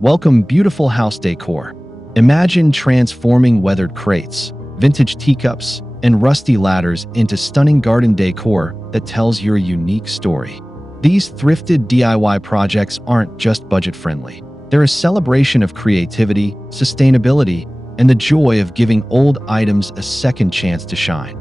Welcome, beautiful house decor. Imagine transforming weathered crates, vintage teacups, and rusty ladders into stunning garden decor that tells your unique story. These thrifted DIY projects aren't just budget-friendly. They're a celebration of creativity, sustainability, and the joy of giving old items a second chance to shine.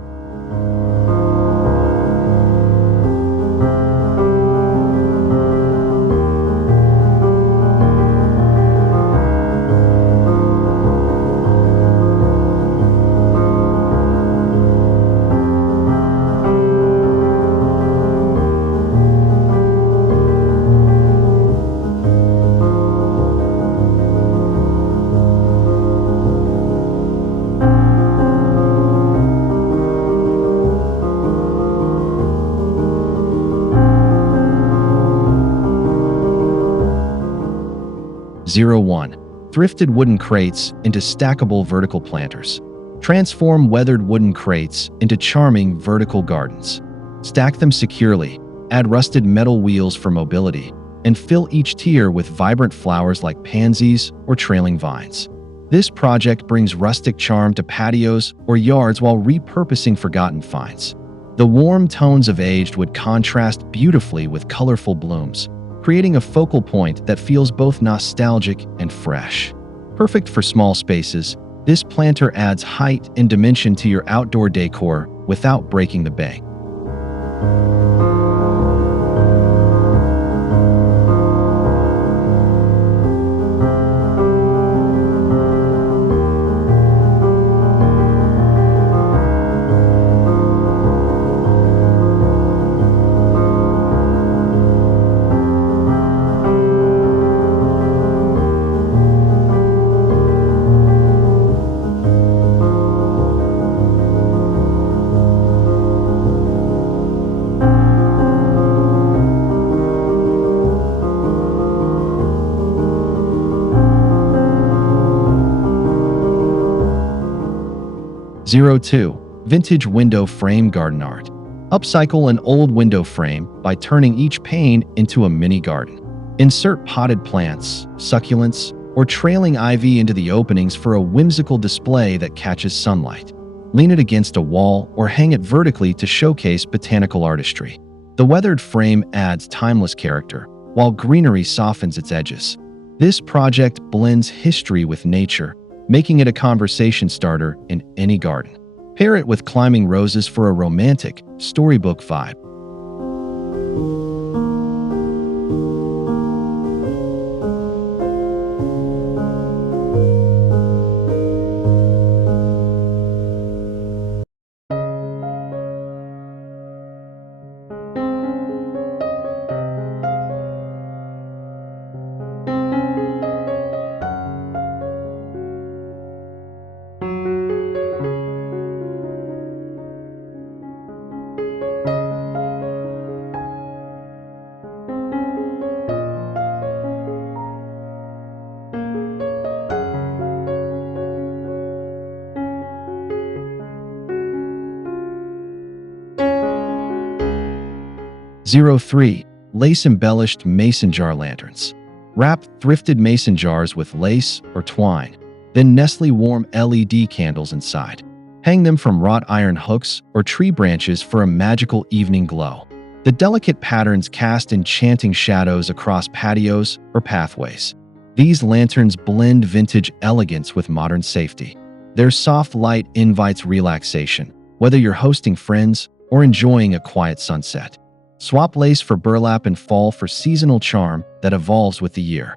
Zero 1. Thrifted wooden crates into stackable vertical planters. Transform weathered wooden crates into charming vertical gardens. Stack them securely, add rusted metal wheels for mobility, and fill each tier with vibrant flowers like pansies or trailing vines. This project brings rustic charm to patios or yards while repurposing forgotten finds. The warm tones of aged wood contrast beautifully with colorful blooms, creating a focal point that feels both nostalgic and fresh. Perfect for small spaces, this planter adds height and dimension to your outdoor decor without breaking the bank. Zero 2. Vintage window frame garden art. Upcycle an old window frame by turning each pane into a mini garden. Insert potted plants, succulents, or trailing ivy into the openings for a whimsical display that catches sunlight. Lean it against a wall or hang it vertically to showcase botanical artistry. The weathered frame adds timeless character, while greenery softens its edges. This project blends history with nature, making it a conversation starter in any garden. Pair it with climbing roses for a romantic, storybook vibe. Zero 3. Lace-embellished mason jar lanterns. Wrap thrifted mason jars with lace or twine, then nestle warm LED candles inside. Hang them from wrought iron hooks or tree branches for a magical evening glow. The delicate patterns cast enchanting shadows across patios or pathways. These lanterns blend vintage elegance with modern safety. Their soft light invites relaxation, whether you're hosting friends or enjoying a quiet sunset. Swap lace for burlap and fall for seasonal charm that evolves with the year.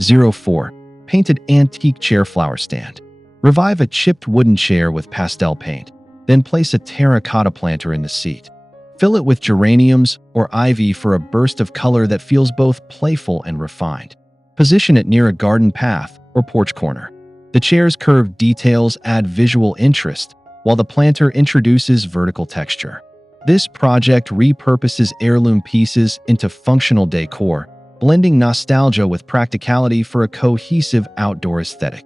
04. Painted antique chair flower stand. Revive a chipped wooden chair with pastel paint, then place a terracotta planter in the seat. Fill it with geraniums or ivy for a burst of color that feels both playful and refined. Position it near a garden path or porch corner. The chair's curved details add visual interest, while the planter introduces vertical texture. This project repurposes heirloom pieces into functional decor, blending nostalgia with practicality for a cohesive outdoor aesthetic.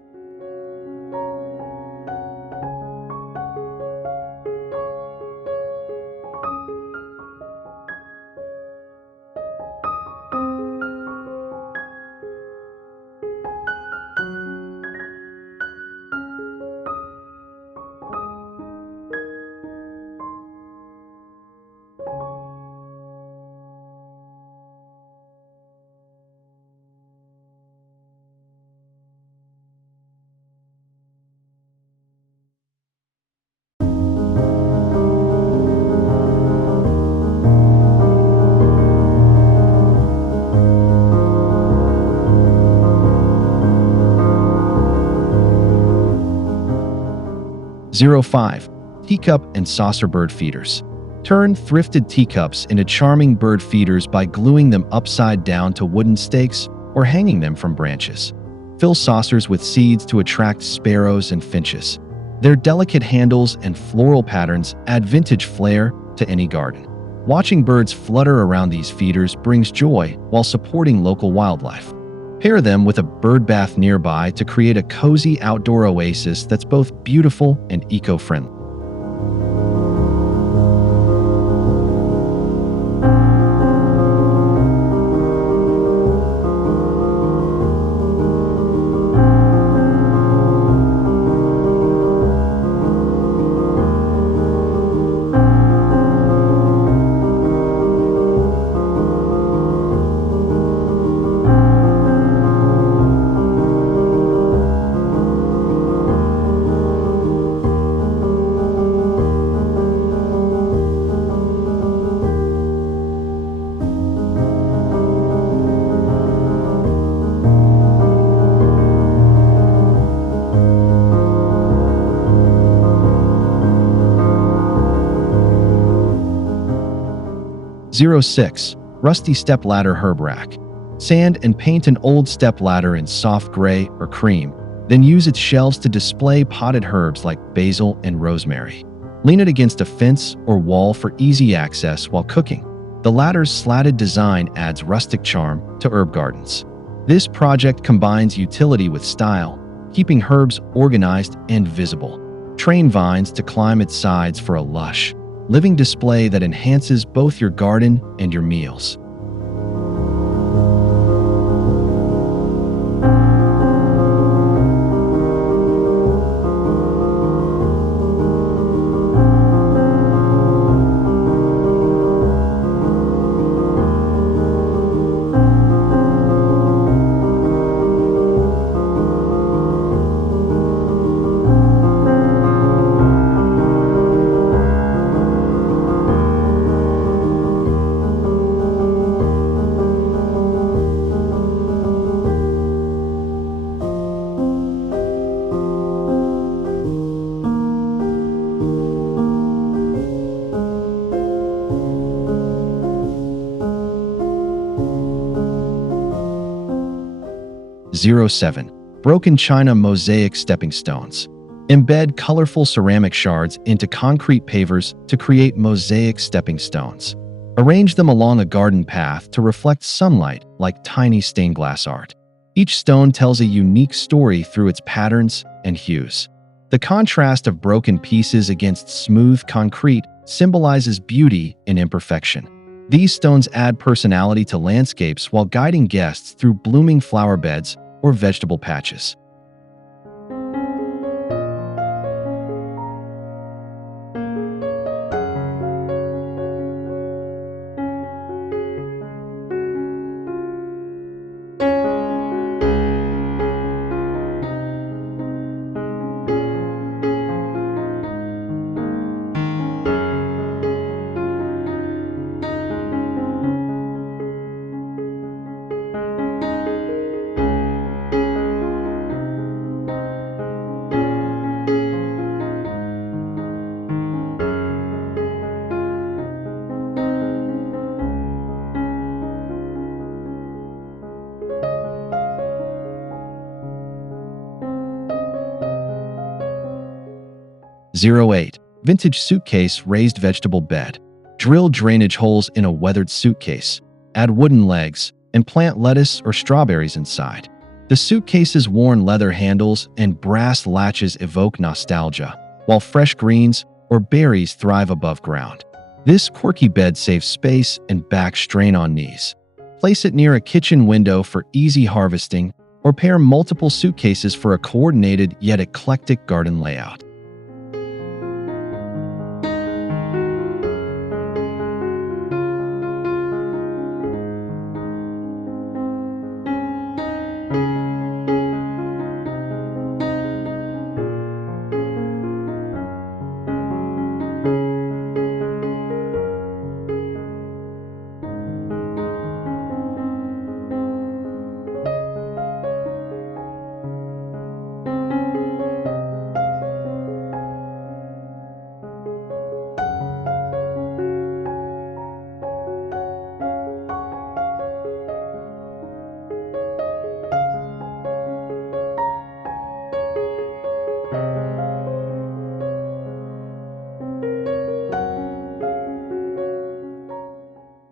05. Teacup and saucer bird feeders. Turn thrifted teacups into charming bird feeders by gluing them upside down to wooden stakes or hanging them from branches. Fill saucers with seeds to attract sparrows and finches. Their delicate handles and floral patterns add vintage flair to any garden. Watching birds flutter around these feeders brings joy while supporting local wildlife. Pair them with a bird bath nearby to create a cozy outdoor oasis that's both beautiful and eco-friendly. 06. Rusty step ladder herb rack. Sand and paint an old step ladder in soft gray or cream, then use its shelves to display potted herbs like basil and rosemary. Lean it against a fence or wall for easy access while cooking. The ladder's slatted design adds rustic charm to herb gardens. This project combines utility with style, keeping herbs organized and visible. Train vines to climb its sides for a lush, living display that enhances both your garden and your meals. 07. Broken china mosaic stepping stones. Embed colorful ceramic shards into concrete pavers to create mosaic stepping stones. Arrange them along a garden path to reflect sunlight like tiny stained glass art. Each stone tells a unique story through its patterns and hues. The contrast of broken pieces against smooth concrete symbolizes beauty and imperfection. These stones add personality to landscapes while guiding guests through blooming flower beds or vegetable patches. 08. Vintage suitcase raised vegetable bed. Drill drainage holes in a weathered suitcase. Add wooden legs and plant lettuce or strawberries inside. The suitcase's worn leather handles and brass latches evoke nostalgia, while fresh greens or berries thrive above ground. This quirky bed saves space and back strain on knees. Place it near a kitchen window for easy harvesting, or pair multiple suitcases for a coordinated yet eclectic garden layout.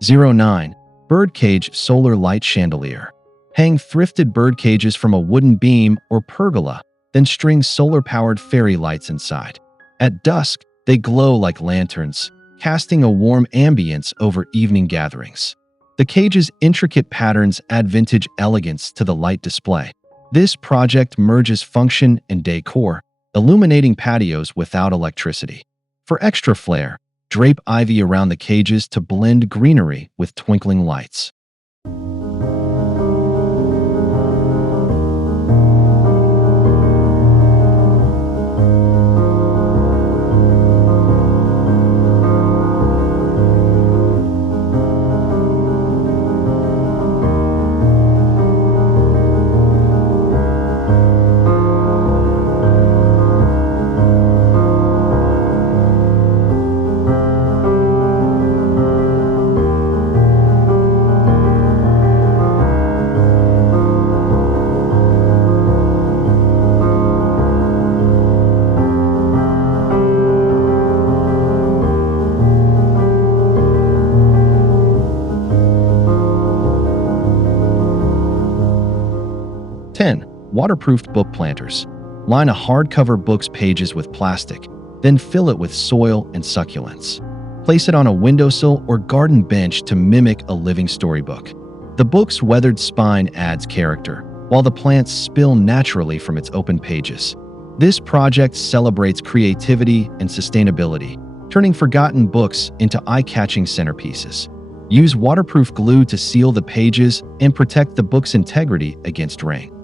Zero 09. Birdcage solar light chandelier. Hang thrifted bird cages from a wooden beam or pergola, then string solar-powered fairy lights inside. At dusk, they glow like lanterns, casting a warm ambience over evening gatherings. The cage's intricate patterns add vintage elegance to the light display. This project merges function and decor, illuminating patios without electricity. For extra flair, drape ivy around the cages to blend greenery with twinkling lights. Waterproofed book planters. Line a hardcover book's pages with plastic, then fill it with soil and succulents. Place it on a windowsill or garden bench to mimic a living storybook. The book's weathered spine adds character, while the plants spill naturally from its open pages. This project celebrates creativity and sustainability, turning forgotten books into eye-catching centerpieces. Use waterproof glue to seal the pages and protect the book's integrity against rain.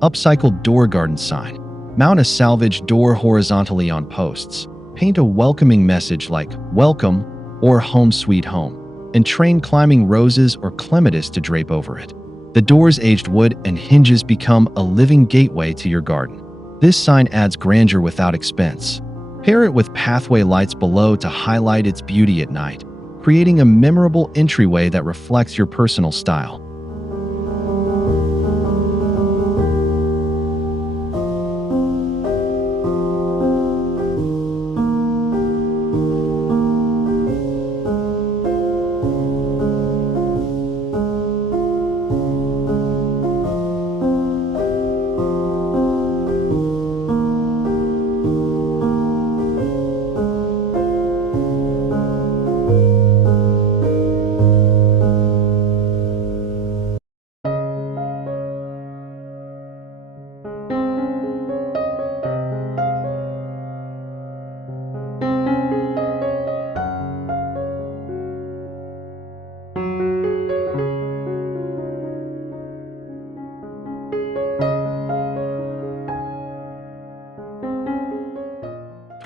Upcycled door garden sign. Mount a salvaged door horizontally on posts. Paint a welcoming message like "Welcome" or "Home Sweet Home," and train climbing roses or clematis to drape over it. The door's aged wood and hinges become a living gateway to your garden. This sign adds grandeur without expense. Pair it with pathway lights below to highlight its beauty at night, creating a memorable entryway that reflects your personal style.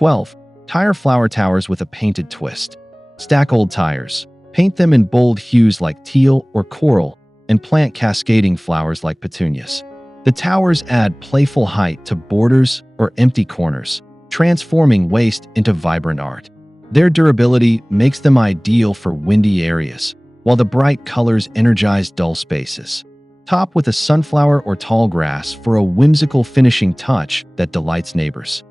12. Tire flower towers with a painted twist. Stack old tires. Paint them in bold hues like teal or coral, and plant cascading flowers like petunias. The towers add playful height to borders or empty corners, transforming waste into vibrant art. Their durability makes them ideal for windy areas, while the bright colors energize dull spaces. Top with a sunflower or tall grass for a whimsical finishing touch that delights neighbors.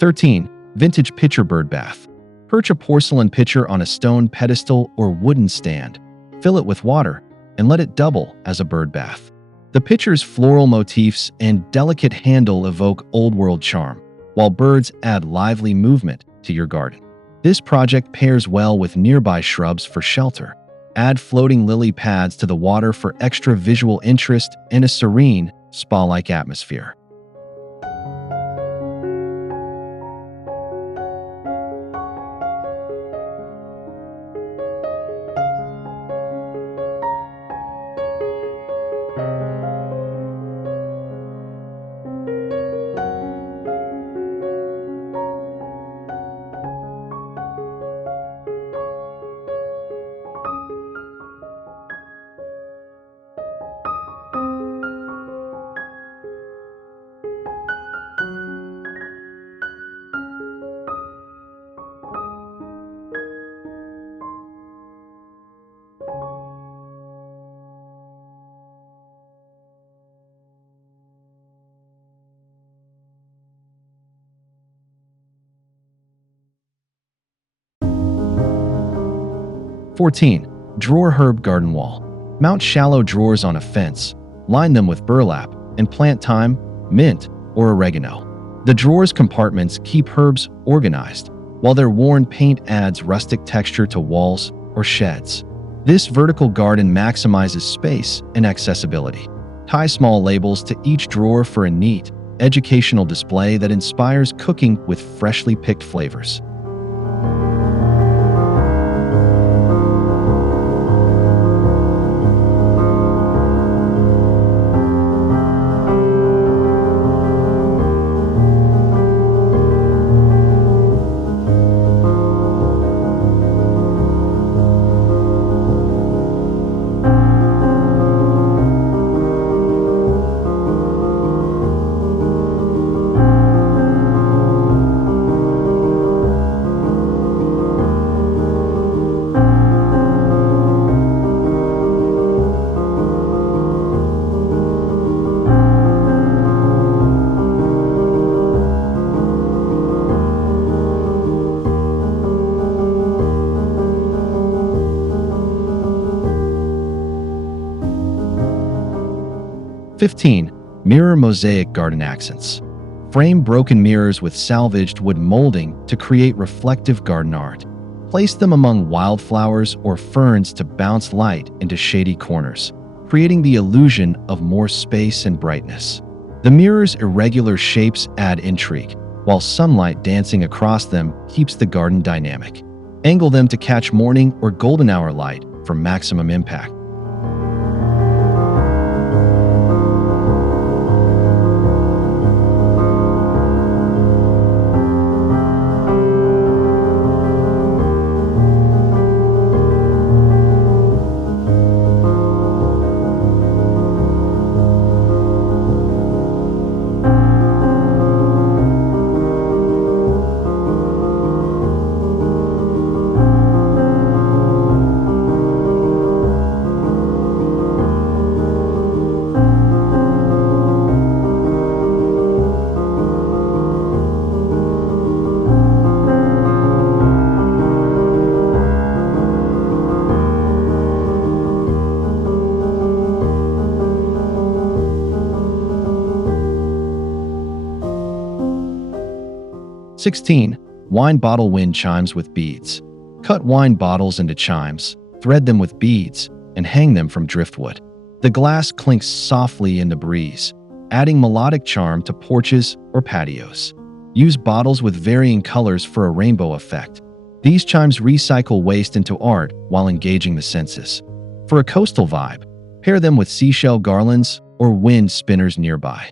"13. Vintage pitcher birdbath. Perch a porcelain pitcher on a stone pedestal or wooden stand. Fill it with water and let it double as a bird bath. The pitcher's floral motifs and delicate handle evoke old-world charm, while birds add lively movement to your garden. This project pairs well with nearby shrubs for shelter. Add floating lily pads to the water for extra visual interest and a serene, spa-like atmosphere. "14. Drawer herb garden wall. Mount shallow drawers on a fence, line them with burlap, and plant thyme, mint, or oregano. The drawers' compartments keep herbs organized, while their worn paint adds rustic texture to walls or sheds. This vertical garden maximizes space and accessibility. Tie small labels to each drawer for a neat, educational display that inspires cooking with freshly picked flavors." "15. Mirror mosaic garden accents. Frame broken mirrors with salvaged wood molding to create reflective garden art. Place them among wildflowers or ferns to bounce light into shady corners, creating the illusion of more space and brightness. The mirror's irregular shapes add intrigue, while sunlight dancing across them keeps the garden dynamic. Angle them to catch morning or golden hour light for maximum impact. 16. Wine bottle wind chimes with beads. Cut wine bottles into chimes, thread them with beads, and hang them from driftwood. The glass clinks softly in the breeze, adding melodic charm to porches or patios. Use bottles with varying colors for a rainbow effect. These chimes recycle waste into art while engaging the senses. For a coastal vibe, pair them with seashell garlands or wind spinners nearby.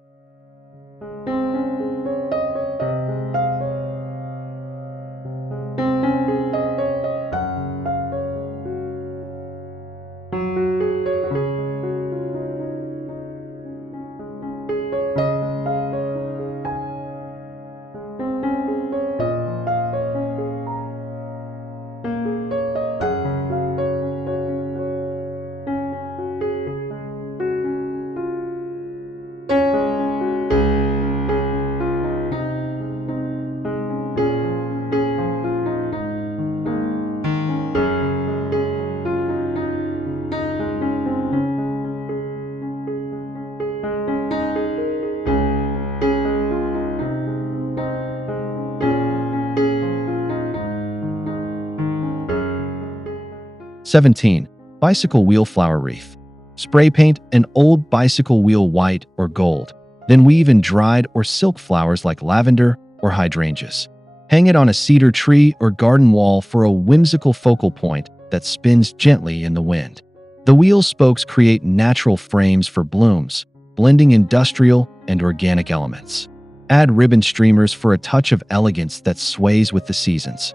17. Bicycle wheel flower wreath. Spray paint an old bicycle wheel white or gold, then weave in dried or silk flowers like lavender or hydrangeas. Hang it on a cedar tree or garden wall for a whimsical focal point that spins gently in the wind. The wheel spokes create natural frames for blooms, blending industrial and organic elements. Add ribbon streamers for a touch of elegance that sways with the seasons.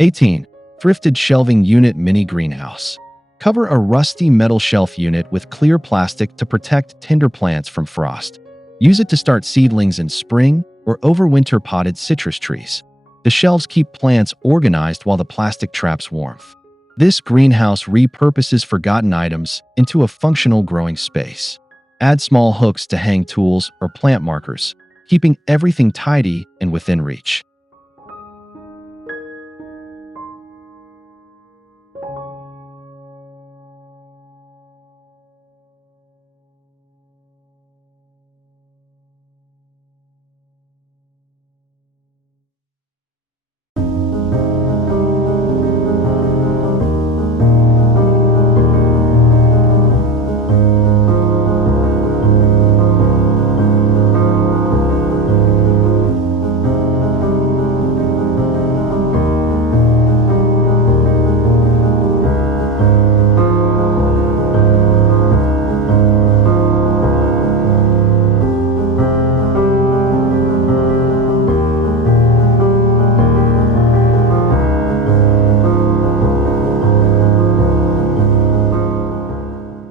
18. Thrifted shelving unit mini greenhouse. Cover a rusty metal shelf unit with clear plastic to protect tender plants from frost. Use it to start seedlings in spring or overwinter potted citrus trees. The shelves keep plants organized while the plastic traps warmth. This greenhouse repurposes forgotten items into a functional growing space. Add small hooks to hang tools or plant markers, keeping everything tidy and within reach.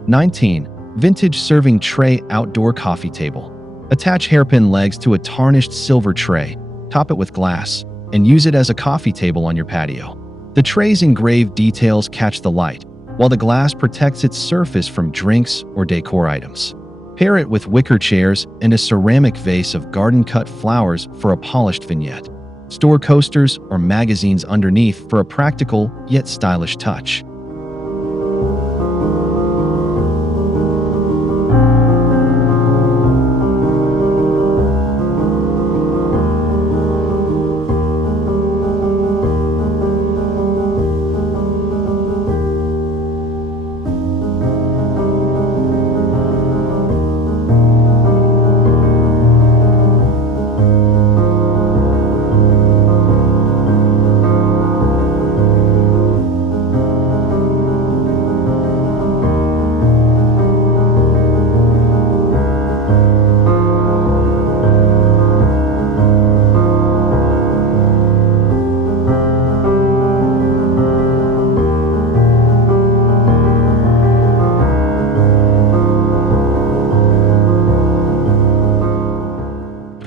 19. Vintage serving tray outdoor coffee table. Attach hairpin legs to a tarnished silver tray, top it with glass, and use it as a coffee table on your patio. The tray's engraved details catch the light, while the glass protects its surface from drinks or decor items. Pair it with wicker chairs and a ceramic vase of garden-cut flowers for a polished vignette. Store coasters or magazines underneath for a practical yet stylish touch.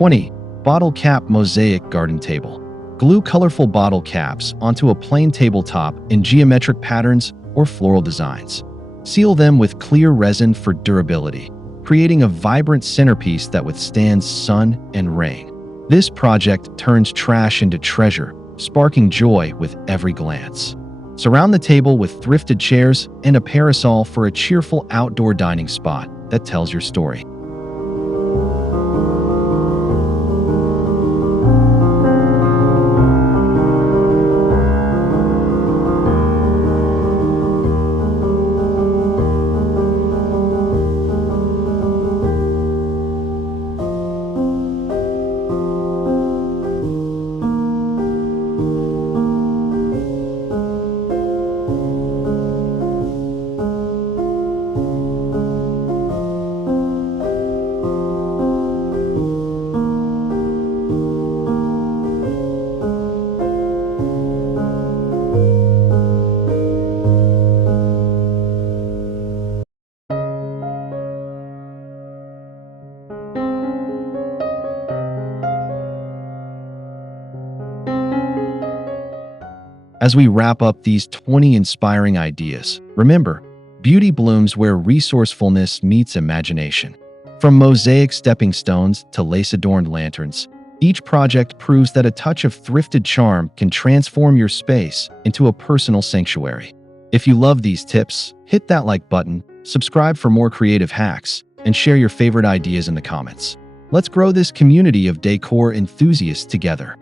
20. Bottle Cap Mosaic Garden Table. Glue colorful bottle caps onto a plain tabletop in geometric patterns or floral designs. Seal them with clear resin for durability, creating a vibrant centerpiece that withstands sun and rain. This project turns trash into treasure, sparking joy with every glance. Surround the table with thrifted chairs and a parasol for a cheerful outdoor dining spot that tells your story. As we wrap up these 20 inspiring ideas, remember, beauty blooms where resourcefulness meets imagination. From mosaic stepping stones to lace-adorned lanterns, each project proves that a touch of thrifted charm can transform your space into a personal sanctuary. If you love these tips, hit that like button, subscribe for more creative hacks, and share your favorite ideas in the comments. Let's grow this community of decor enthusiasts together.